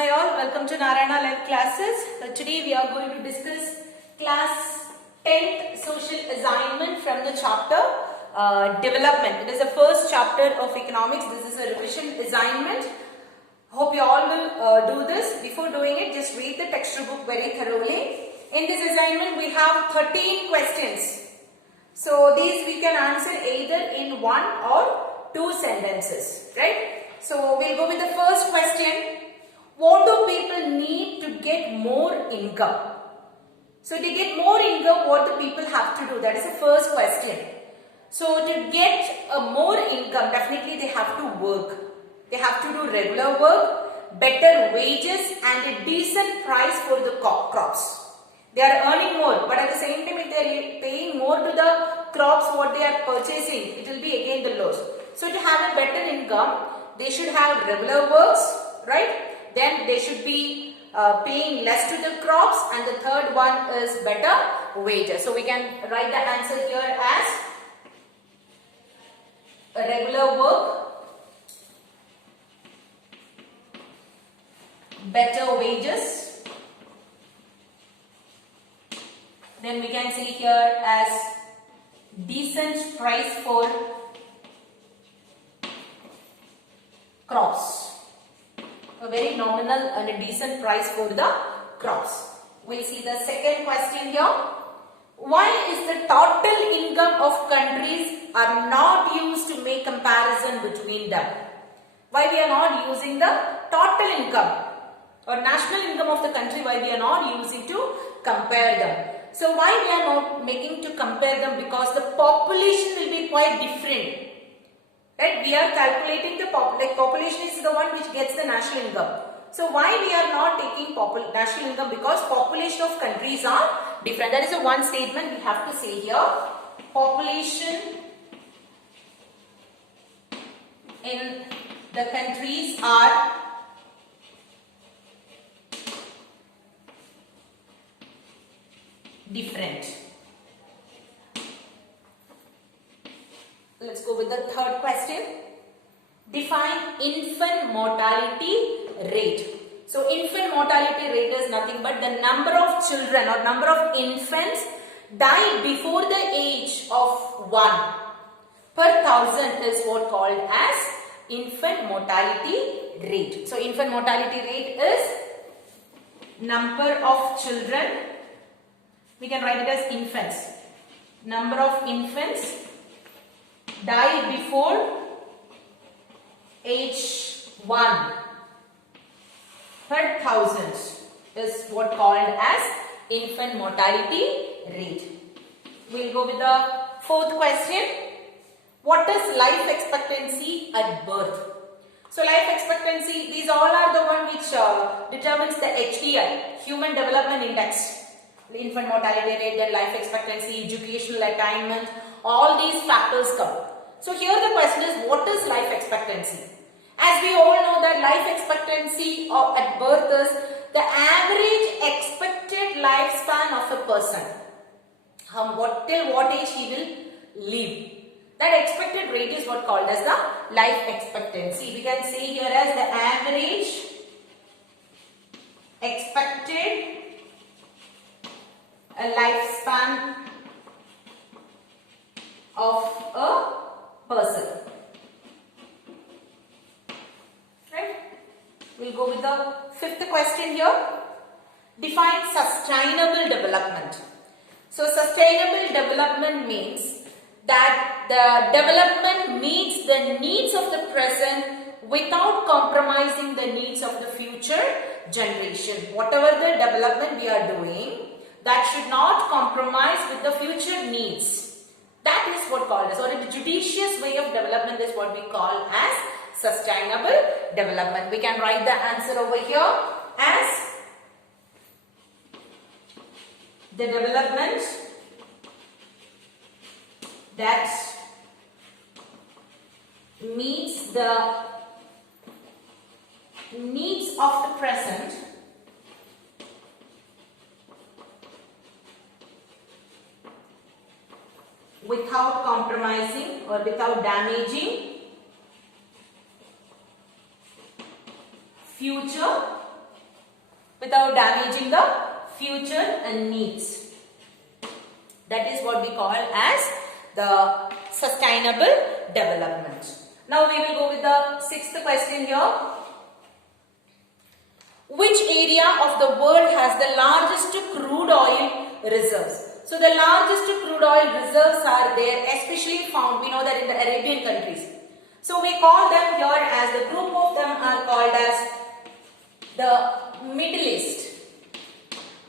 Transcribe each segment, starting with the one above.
Hi all, welcome to Narayana Live Classes. Today we are going to discuss class 10th social assignment from the chapter Development. It is the first chapter of economics. This is a revision assignment. Hope you all will do this. Before doing it, just read the textbook very thoroughly. In this assignment, we have 13 questions. So these we can answer either in one or two sentences, right? So we'll go with the first question. What do people need to get more income? So to get more income, what do people have to do? That is the first question. So to get a more income, definitely they have to work. They have to do regular work, better wages and a decent price for the crops. They are earning more, but at the same time if they are paying more to the crops what they are purchasing, it will be again the loss. So to have a better income, they should have regular works, right? Then they should be paying less to the crops, and the third one is better wages. So we can write the answer here as a regular work, better wages. Then we can see here as decent price for crops. A very nominal and a decent price for the crops. We'll see the second question here. Why is the total income of countries are not used to make comparison between them? Why we are not using the total income or national income of the country? Why we are not using to compare them? So why we are not making to compare them? Because the population will be quite different. Right? We are calculating the population is the one which gets the national income. So why we are not taking national income? Because population of countries are different. That is the one statement we have to say here. Population in the countries are different. Let's go with the third question. Define infant mortality rate. So infant mortality rate is nothing but the number of children or number of infants die before the age of 1 per thousand is what called as infant mortality rate. So infant mortality rate is number of children. We can write it as infants. Number of infants die before age 1 per thousand is what called as infant mortality rate. We'll go with the fourth question. What is life expectancy at birth? So life expectancy, these all are the one which determines the HDI, Human Development Index. Infant mortality rate, then life expectancy, educational attainment, all these factors come. So here the question is, what is life expectancy? As we all know that life expectancy at birth is the average expected lifespan of a person. Till what age he will live. That expected rate is what called as the life expectancy. We can say here as the average expected lifespan of a person. Right? We'll go with the fifth question here. Define sustainable development. So sustainable development means that the development meets the needs of the present without compromising the needs of the future generation. Whatever the development we are doing, that should not compromise with the future needs. That is what called as, or a judicious way of development is what we call as sustainable development. We can write the answer over here as the development that meets the needs of the present without compromising or without damaging future without damaging the future needs. That is what we call as the sustainable development. Now we will go with the sixth question here. Which area of the world has the largest crude oil reserves? So the largest crude oil reserves are there, especially found, we know that in the Arabian countries. So we call them here as, the group of them are called as the Middle East.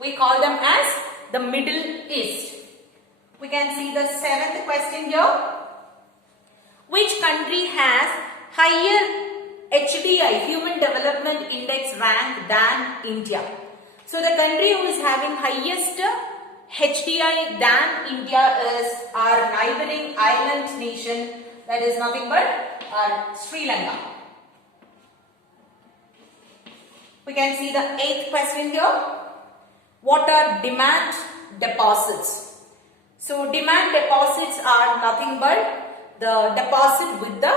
We call them as the Middle East. We can see the seventh question here. Which country has higher HDI, Human Development Index rank than India? So the country who is having highest HDI than India is our neighboring island nation, that is nothing but Sri Lanka. We can see the eighth question here. What are demand deposits? So demand deposits are nothing but the deposit with the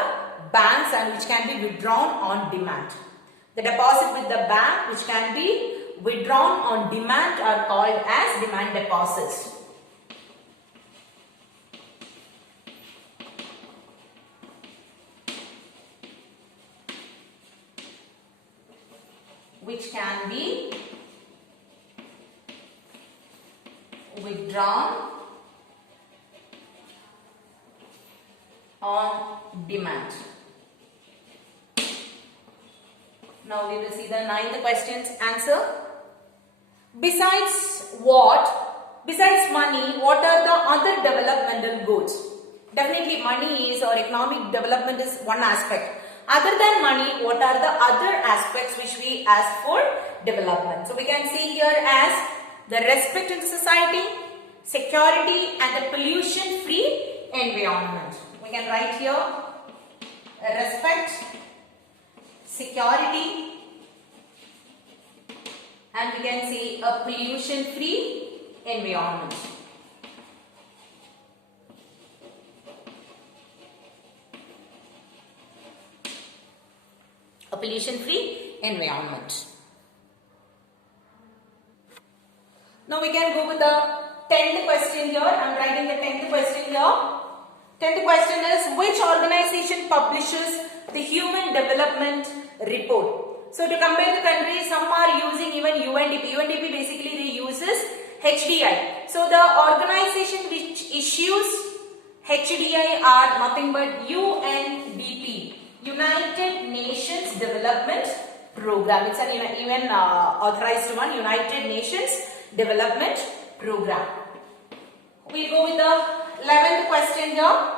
banks and which can be withdrawn on demand. The deposit with the bank which can be withdrawn on demand are called as demand deposits. Which can be withdrawn on demand. Now we will see the ninth question's answer. Besides money, what are the other developmental goals? Definitely money is, or economic development is one aspect. Other than money, what are the other aspects which we ask for development? So we can see here as the respect in society, security and the pollution-free environment. We can write here respect, security, and we can say a pollution-free environment. A pollution-free environment. Now we can go with the 10th question here. I am writing the 10th question here. 10th question is, which organization publishes the Human Development Report? So to compare the countries, some are using even UNDP. UNDP basically they uses HDI. So the organization which issues HDI are nothing but UNDP, United Nations Development Program. It's an UN authorized one, United Nations Development Program. We'll go with the 11th question here.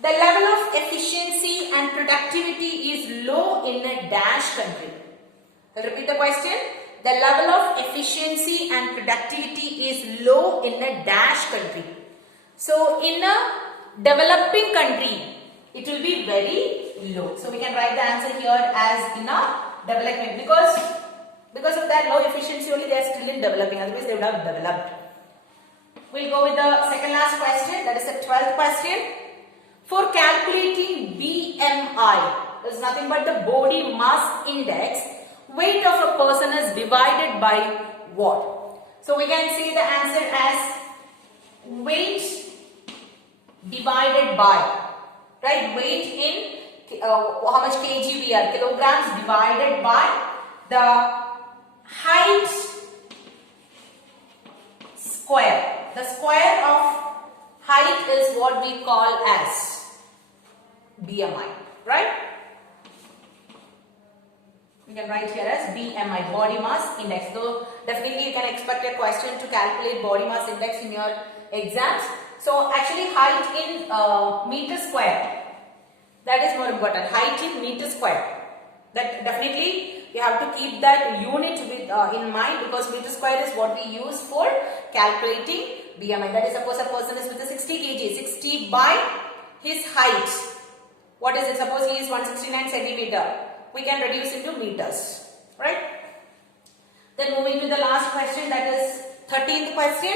The level of efficiency and productivity is low in a dash country. I'll repeat the question. The level of efficiency and productivity is low in a dash country. So in a developing country, it will be very low. So we can write the answer here as in a development, because of that low efficiency only they are still in developing, otherwise they would have developed. We'll go with the second last question, that is the 12th question. For calculating BMI, is nothing but the body mass index, weight of a person is divided by what? So we can say the answer as weight divided by, right? Weight in how much kg we are, kilograms divided by the height square. The square of height is what we call as BMI, right? We can write here as BMI, body mass index. So definitely you can expect a question to calculate body mass index in your exams. So actually height in meter square, that is more important. Height in meter square. That definitely you have to keep that unit with in mind, because meter square is what we use for calculating BMI. That is, suppose a person is with a 60 kg, 60 by his height. What is it? Suppose he is 169 centimeter. We can reduce into meters, right? Then moving to the last question, that is 13th question.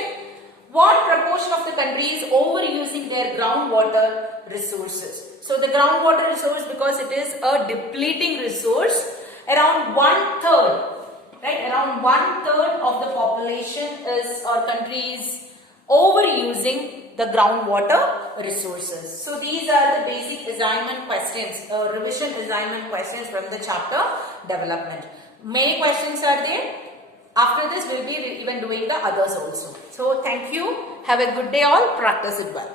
What proportion of the country is overusing their groundwater resources? So the groundwater resource, because it is a depleting resource, around 1/3, right? Around around 1/3 of the population is or countries overusing the groundwater resources. So these are the basic assignment questions, revision assignment questions from the chapter development. Many questions are there. After this, we'll be even doing the others also. So thank you. Have a good day all. Practice it well.